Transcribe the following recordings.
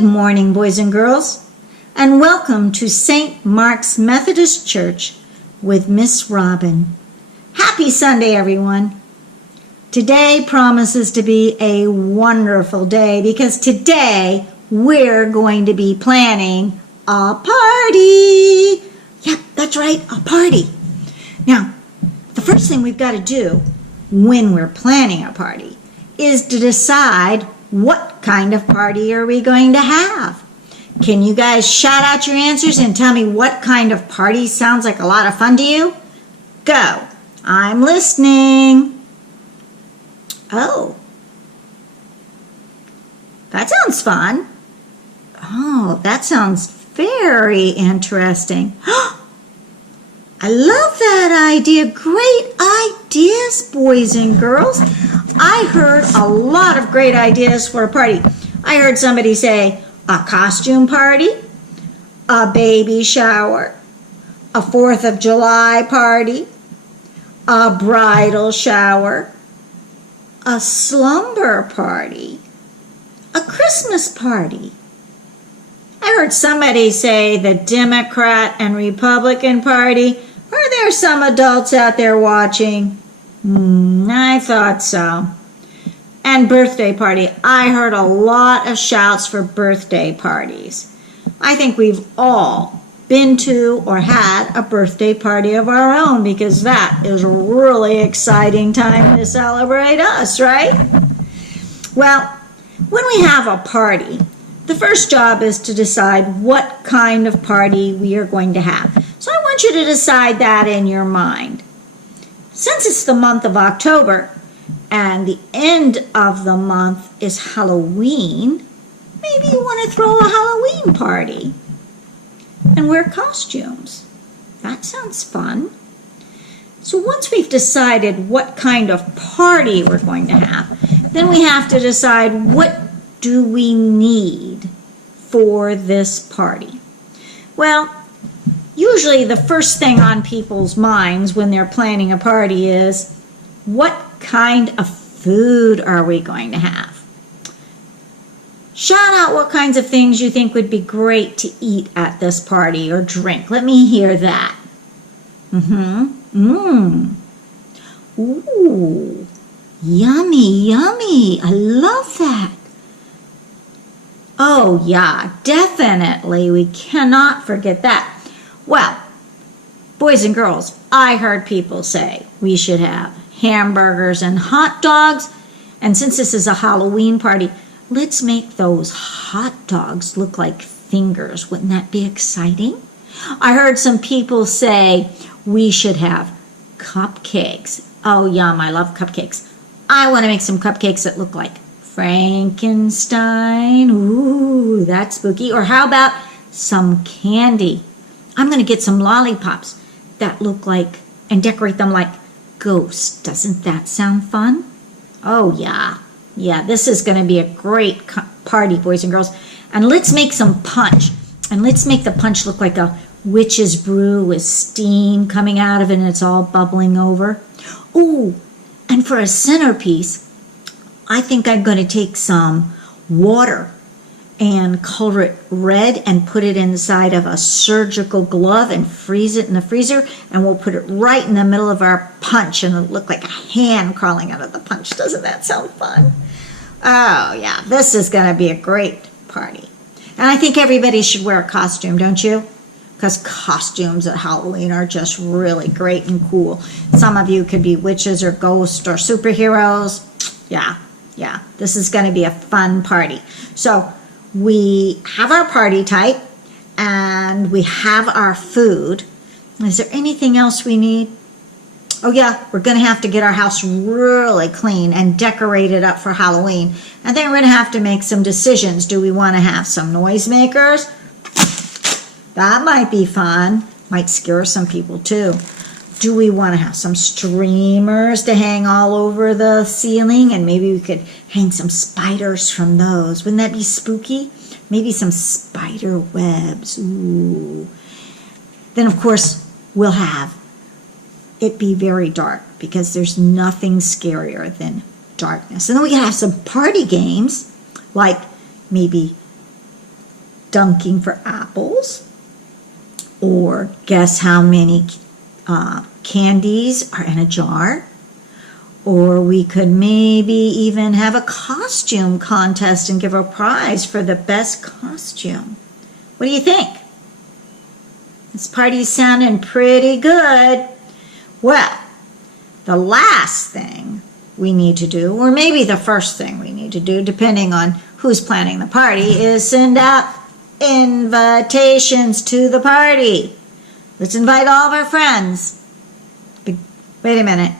Good morning, boys and girls, and welcome to St. Mark's Methodist Church with Miss Robin. Happy Sunday, everyone. Today promises to be a wonderful day because today we're going to be planning a party. Yep, that's right, a party. Now, the first thing we've got to do when we're planning a party is to decide what kind of party are we going to have. Can you guys shout out your answers and tell me what kind of party sounds like a lot of fun to you? Go. I'm listening. Oh. That sounds fun. Oh, that sounds very interesting. I love that idea. Great ideas, boys and girls. I heard a lot of great ideas for a party. I heard somebody say a costume party, a baby shower, a 4th of July party, a bridal shower, a slumber party, a Christmas party. I heard somebody say the Democrat and Republican Party. Are there some adults out there watching? I thought so. And birthday party. I heard a lot of shouts for birthday parties. I think we've all been to or had a birthday party of our own because that is a really exciting time to celebrate us, right? Well, when we have a party, the first job is to decide what kind of party we are going to have. So I want you to decide that in your mind. Since it's the month of October and the end of the month is Halloween, maybe you want to throw a Halloween party and wear costumes. That sounds fun. So once we've decided what kind of party we're going to have, then we have to decide what do we need for this party. Well, usually the first thing on people's minds when they're planning a party is, what kind of food are we going to have? Shout out what kinds of things you think would be great to eat at this party or drink. Let me hear that. Ooh, yummy, yummy. I love that. Oh, yeah, definitely. We cannot forget that. Well, boys and girls, I heard people say we should have hamburgers and hot dogs. And since this is a Halloween party, let's make those hot dogs look like fingers. Wouldn't that be exciting? I heard some people say we should have cupcakes. Oh, yum, I love cupcakes. I want to make some cupcakes that look like Frankenstein. Ooh, that's spooky. Or how about some candy? I'm going to get some lollipops that look like and decorate them like ghosts. Doesn't that sound fun? Oh, yeah. Yeah, this is going to be a great party, boys and girls. And let's make some punch. And let's make the punch look like a witch's brew with steam coming out of it and it's all bubbling over. Ooh, and for a centerpiece, I think I'm going to take some water and color it red and put it inside of a surgical glove and freeze it in the freezer, and we'll put it right in the middle of our punch and it'll look like a hand crawling out of the punch. Doesn't that sound fun? Oh yeah, this is going to be a great party. And I think everybody should wear a costume, don't you? Because costumes at Halloween are just really great and cool. Some of you could be witches or ghosts or superheroes. Yeah, this is going to be a fun party. So we have our party type and we have our food. Is there anything else we need? Oh yeah, we're going to have to get our house really clean and decorate it up for Halloween. And then we're going to have to make some decisions. Do we want to have some noisemakers? That might be fun. Might scare some people too. Do we want to have some streamers to hang all over the ceiling? And maybe we could hang some spiders from those. Wouldn't that be spooky? Maybe some spider webs. Ooh. Then, of course, we'll have it be very dark because there's nothing scarier than darkness. And then we can have some party games like maybe dunking for apples, or guess how many candies are in a jar, or we could maybe even have a costume contest and give a prize for the best costume. What do you think? This party's sounding pretty good. Well, the last thing we need to do, or maybe the first thing we need to do, depending on who's planning the party, is send out invitations to the party. Let's invite all of our friends. Wait a minute.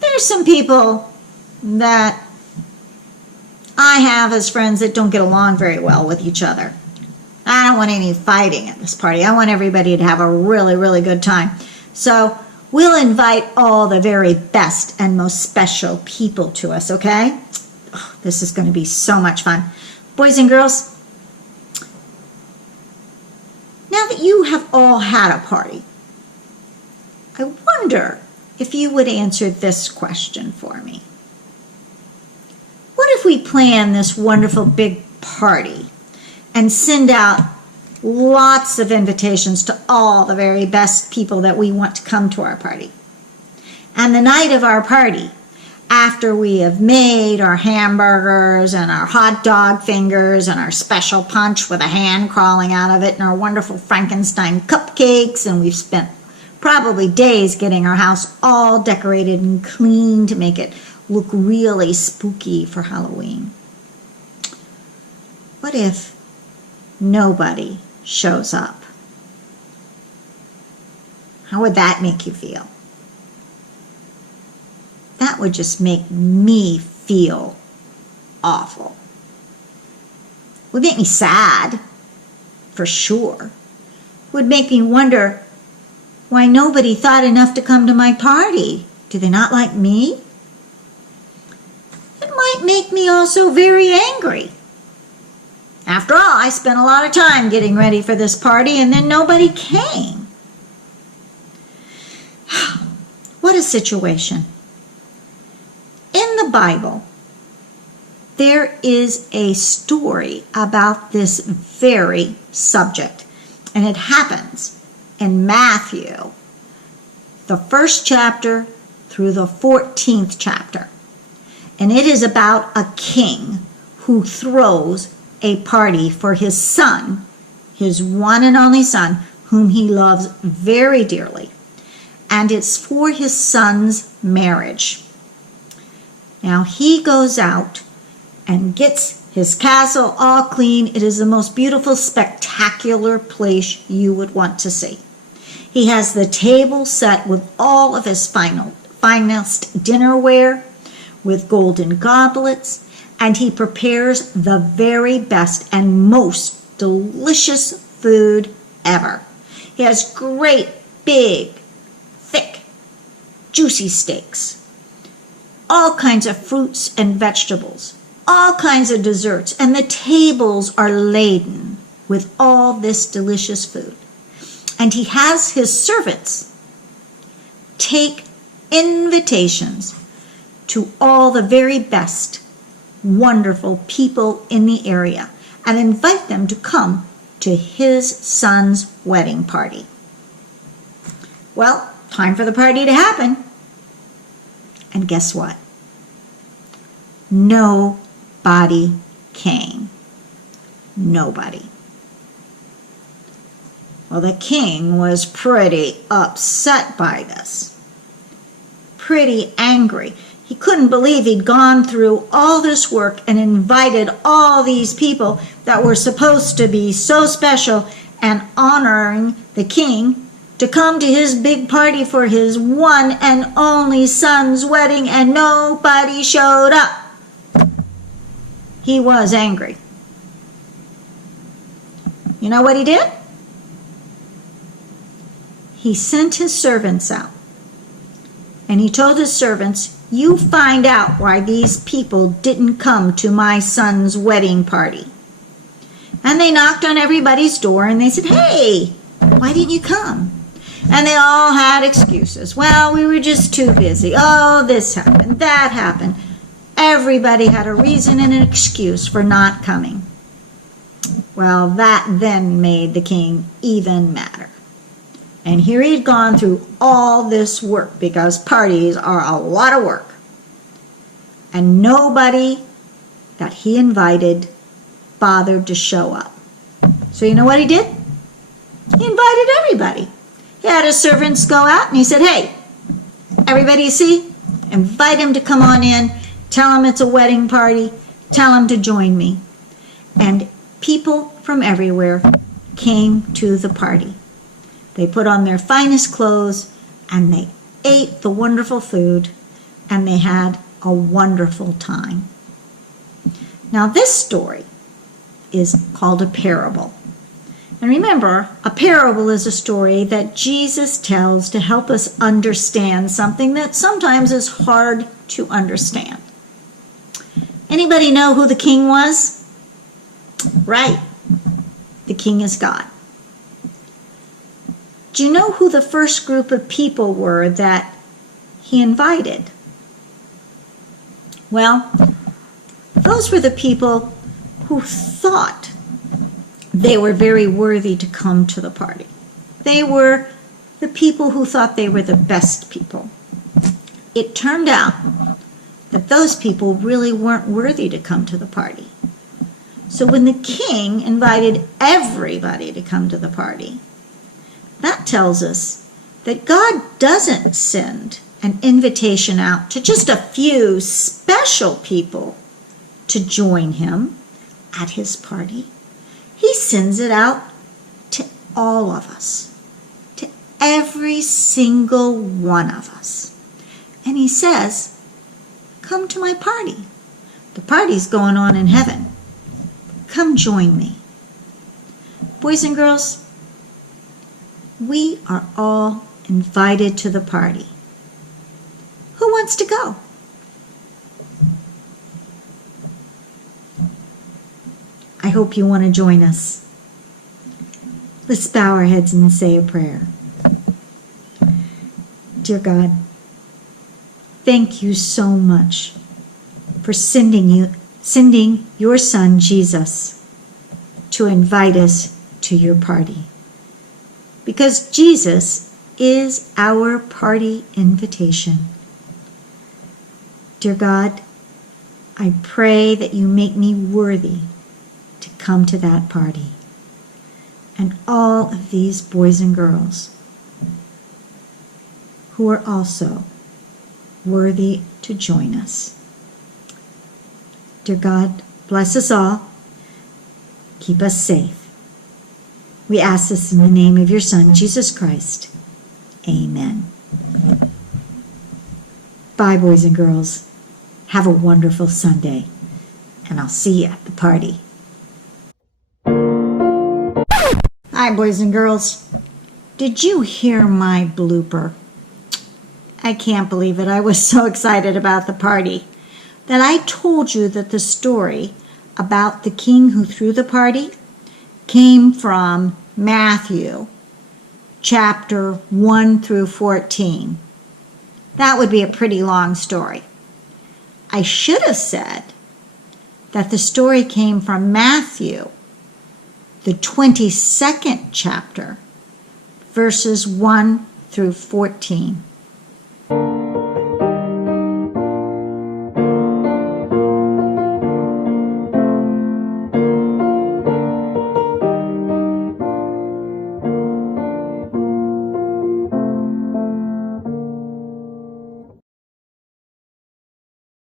There's some people that I have as friends that don't get along very well with each other. I don't want any fighting at this party. I want everybody to have a really, really good time. So we'll invite all the very best and most special people to us, okay? Oh, this is going to be so much fun. Boys and girls, now that you have all had a party, I wonder if you would answer this question for me. What if we plan this wonderful big party and send out lots of invitations to all the very best people that we want to come to our party? And the night of our party, after we have made our hamburgers and our hot dog fingers and our special punch with a hand crawling out of it and our wonderful Frankenstein cupcakes, and we've spent probably days getting our house all decorated and clean to make it look really spooky for Halloween. What if nobody shows up? How would that make you feel? That would just make me feel awful. It would make me sad, for sure. It would make me wonder why nobody thought enough to come to my party. Do they not like me? It might make me also very angry. After all, I spent a lot of time getting ready for this party and then nobody came. What a situation. In the Bible, there is a story about this very subject, and it happens in Matthew, the 1st chapter through the 14th chapter. And it is about a king who throws a party for his son, his one and only son, whom he loves very dearly. And it's for his son's marriage. Now he goes out and gets his castle all clean. It is the most beautiful, spectacular place you would want to see. He has the table set with all of his finest dinnerware, with golden goblets, and he prepares the very best and most delicious food ever. He has great, big, thick, juicy steaks, all kinds of fruits and vegetables, all kinds of desserts, and the tables are laden with all this delicious food. And he has his servants take invitations to all the very best, wonderful people in the area and invite them to come to his son's wedding party. Well, time for the party to happen. And guess what? Nobody came. Nobody. Well, the king was pretty upset by this. Pretty angry. He couldn't believe he'd gone through all this work and invited all these people that were supposed to be so special and honoring the king to come to his big party for his one and only son's wedding, and nobody showed up. He was angry. You know what he did? He sent his servants out. And he told his servants, "You find out why these people didn't come to my son's wedding party." And they knocked on everybody's door and they said, "Hey, why didn't you come?" And they all had excuses. "Well, we were just too busy. Oh, this happened, that happened." Everybody had a reason and an excuse for not coming. Well, that then made the king even madder. And here he'd gone through all this work, because parties are a lot of work. And nobody that he invited bothered to show up. So you know what he did? He invited everybody. He had his servants go out and he said, hey, everybody you see, invite him to come on in. Tell him it's a wedding party. Tell him to join me. And people from everywhere came to the party. They put on their finest clothes and they ate the wonderful food and they had a wonderful time. Now this story is called a parable. And remember, a parable is a story that Jesus tells to help us understand something that sometimes is hard to understand. Anybody know who the king was? Right. The king is God. Do you know who the first group of people were that he invited? Well, those were the people who thought they were very worthy to come to the party. They were the people who thought they were the best people. It turned out that those people really weren't worthy to come to the party. So when the king invited everybody to come to the party, that tells us that God doesn't send an invitation out to just a few special people to join him at his party. He sends it out to all of us, to every single one of us. And he says, come to my party. The party's going on in heaven. Come join me. Boys and girls, we are all invited to the party. Who wants to go? I hope you want to join us. Let's bow our heads and say a prayer. Dear God, thank you so much for sending your son Jesus to invite us to your party. Because Jesus is our party invitation. Dear God, I pray that you make me worthy to come to that party. And all of these boys and girls who are also worthy to join us. Dear God, bless us all. Keep us safe. We ask this in the name of your Son, Jesus Christ. Amen. Bye, boys and girls. Have a wonderful Sunday, and I'll see you at the party. Hi, boys and girls. Did you hear my blooper? I can't believe it. I was so excited about the party that I told you that the story about the king who threw the party came from Matthew chapter 1 through 14. That would be a pretty long story. I should have said that the story came from Matthew, the 22nd chapter, verses 1 through 14.